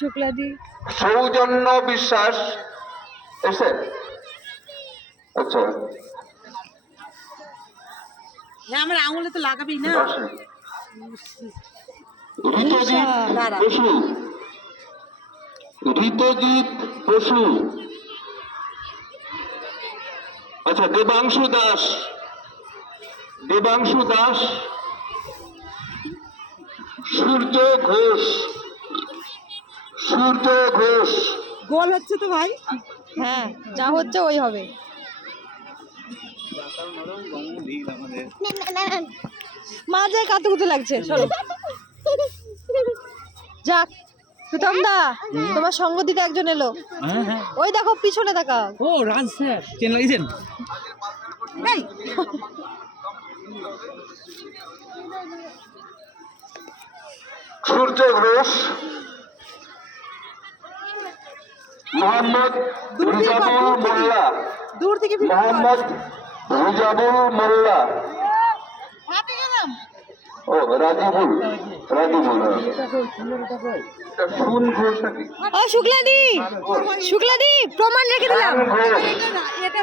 শুক্লাদি সৌজন্য বিশ্বাস এসে আচ্ছা আমার আঙুলে তো লাগাবি না। ঋতজিৎ বসু, ঋতজিৎ বসু, আচ্ছা দেবাংশু দাস, দেবাংশু দাস, সূর্য ঘোষ, সূর্য ঘোষ, গোল হচ্ছে তো ভাই। হ্যাঁ যা হচ্ছে ওই হবে। মাঝে কাতুকুতু লাগছে চলো যাক। প্রীতম দা তোমার সঙ্গ দিতে একজন এলো। ওই দেখো পিছনে দেখা। ও রাজ স্যার চেন লাগিয়েছেন। সূর্য ঘোষ, মোহাম্মদ রিজাবুল মোল্লা, দূর থেকে মোহাম্মদ রিজাবুল মোল্লা, ও রাজিবুল, রাজিবুল শুন ঘোষ নাকি? ও শুক্লাদি, শুক্লাদি প্রমাণ রেখে দিলাম। ঘোষ। এটা